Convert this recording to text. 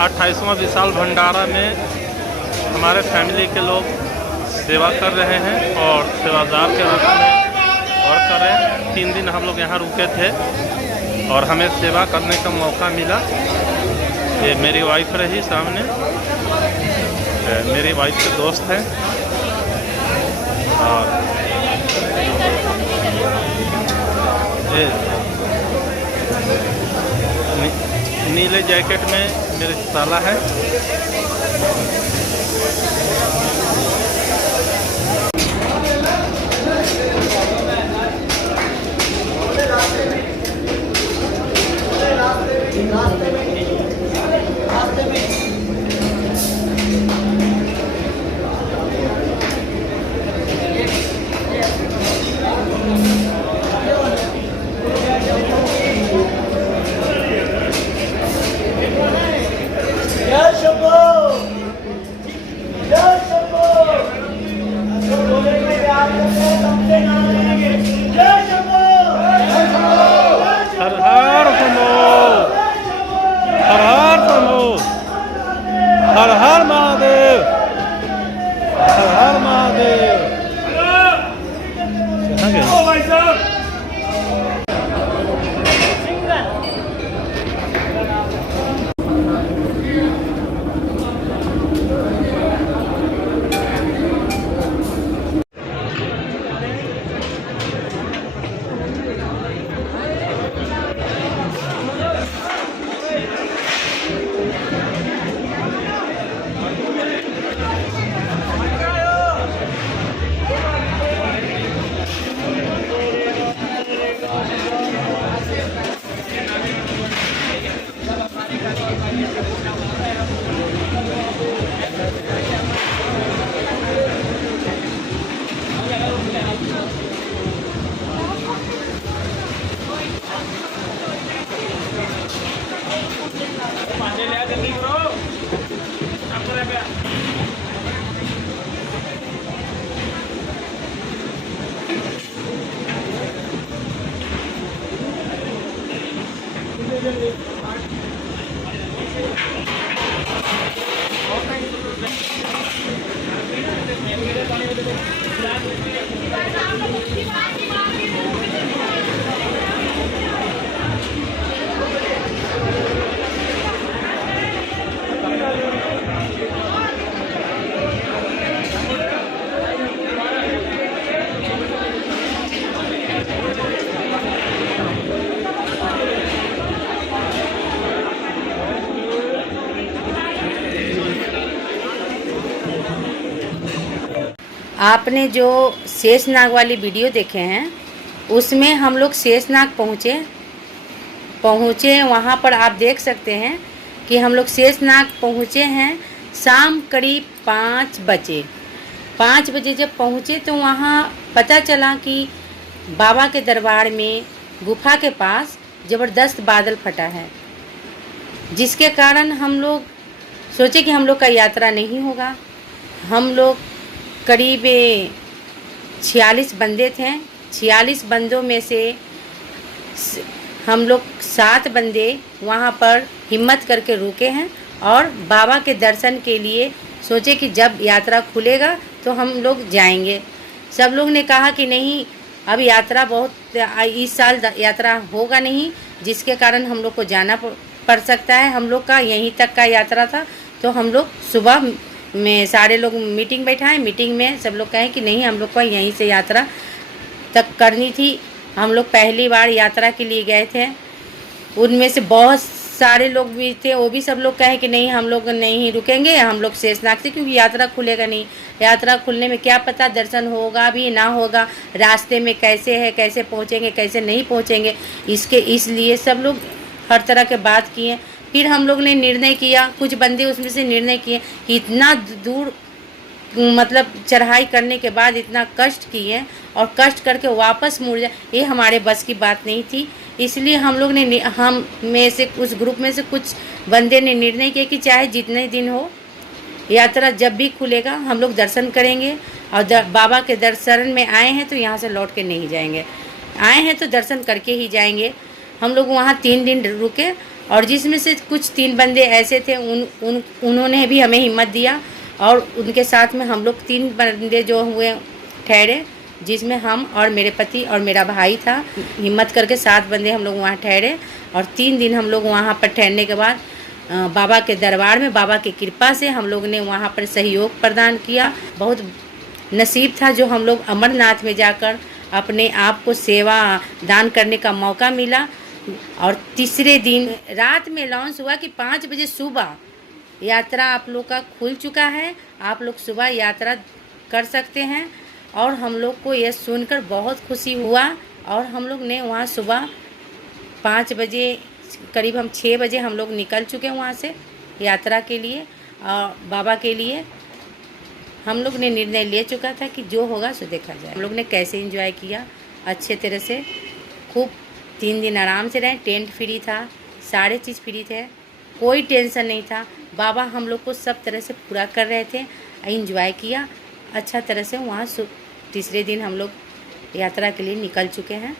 28वां विशाल भंडारा में हमारे फैमिली के लोग सेवा कर रहे हैं और सेवादार के रूप में और कर रहे हैं। 3 दिन हम लोग यहाँ रुके थे और हमें सेवा करने का मौका मिला। ये मेरी वाइफ रही सामने, मेरी वाइफ के दोस्त हैं और ये नीले जैकेट में मेरे साला है। हर हर शंभो, हर हर शंभो, हर हर महादेव, हर हर महादेव। भाई साहब आपने जो शेषनाग वाली वीडियो देखे हैं उसमें हम लोग शेषनाग पहुँचे वहाँ पर आप देख सकते हैं कि हम लोग शेषनाग पहुँचे हैं शाम करीब 5 बजे। 5 बजे जब पहुँचे तो वहाँ पता चला कि बाबा के दरबार में गुफा के पास ज़बरदस्त बादल फटा है, जिसके कारण हम लोग सोचे कि हम लोग का यात्रा नहीं होगा। हम लोग करीब 46 बंदे थे। 46 बंदों में से हम लोग 7 बंदे वहाँ पर हिम्मत करके रुके हैं और बाबा के दर्शन के लिए सोचे कि जब यात्रा खुलेगा तो हम लोग जाएंगे। सब लोग ने कहा कि नहीं, अब यात्रा इस साल यात्रा होगा नहीं, जिसके कारण हम लोग को जाना पड़ सकता है। हम लोग का यहीं तक का यात्रा था, तो हम लोग सुबह में सारे लोग मीटिंग बैठाएं। मीटिंग में सब लोग कहें कि नहीं, हम लोग को यहीं से यात्रा तक करनी थी। हम लोग पहली बार यात्रा के लिए गए थे। उनमें से बहुत सारे लोग भी थे, वो भी सब लोग कहे कि नहीं, हम लोग नहीं रुकेंगे, हम लोग शेषनाग से, क्योंकि यात्रा खुलेगा नहीं। यात्रा खुलने में क्या पता दर्शन होगा भी ना होगा, रास्ते में कैसे है, कैसे पहुँचेंगे, कैसे नहीं पहुँचेंगे, इसलिए सब लोग हर तरह के बात किए। फिर हम लोग ने निर्णय किया, कुछ बंदे उसमें से निर्णय किए कि इतना दूर मतलब चढ़ाई करने के बाद इतना कष्ट किए और कष्ट करके वापस मुड़ जाए, ये हमारे बस की बात नहीं थी। इसलिए हम लोग ने, हम में से उस ग्रुप में से कुछ बंदे ने निर्णय किया कि चाहे जितने दिन हो, यात्रा जब भी खुलेगा हम लोग दर्शन करेंगे। और बाबा के दर्शन में आए हैं तो यहाँ से लौट के नहीं जाएंगे, आए हैं तो दर्शन करके ही जाएंगे। हम लोग वहाँ 3 दिन रुके और जिसमें से कुछ 3 बंदे ऐसे थे उन्होंने भी हमें हिम्मत दिया और उनके साथ में हम लोग 3 बंदे जो हुए ठहरे, जिसमें हम और मेरे पति और मेरा भाई था। हिम्मत करके 7 बंदे हम लोग वहाँ ठहरे और 3 दिन हम लोग वहाँ पर ठहरने के बाद बाबा के दरबार में बाबा की कृपा से हम लोग ने वहाँ पर सहयोग प्रदान किया। बहुत नसीब था जो हम लोग अमरनाथ में जाकर अपने आप को सेवा दान करने का मौका मिला। और तीसरे दिन रात में लॉन्च हुआ कि 5 बजे सुबह यात्रा आप लोग का खुल चुका है, आप लोग सुबह यात्रा कर सकते हैं। और हम लोग को यह सुनकर बहुत खुशी हुआ और हम लोग ने वहाँ सुबह 5 बजे करीब हम 6 बजे हम लोग निकल चुके हैं वहाँ से यात्रा के लिए। और बाबा के लिए हम लोग ने निर्णय ले चुका था कि जो होगा सो देखा जाए। हम लोग ने कैसे एंजॉय किया, अच्छे तरह से खूब 3 दिन आराम से रहे। टेंट फ्री था, सारे चीज़ फ्री थे, कोई टेंशन नहीं था। बाबा हम लोग को सब तरह से पूरा कर रहे थे। एंजॉय किया अच्छा तरह से वहाँ। तीसरे दिन हम लोग यात्रा के लिए निकल चुके हैं।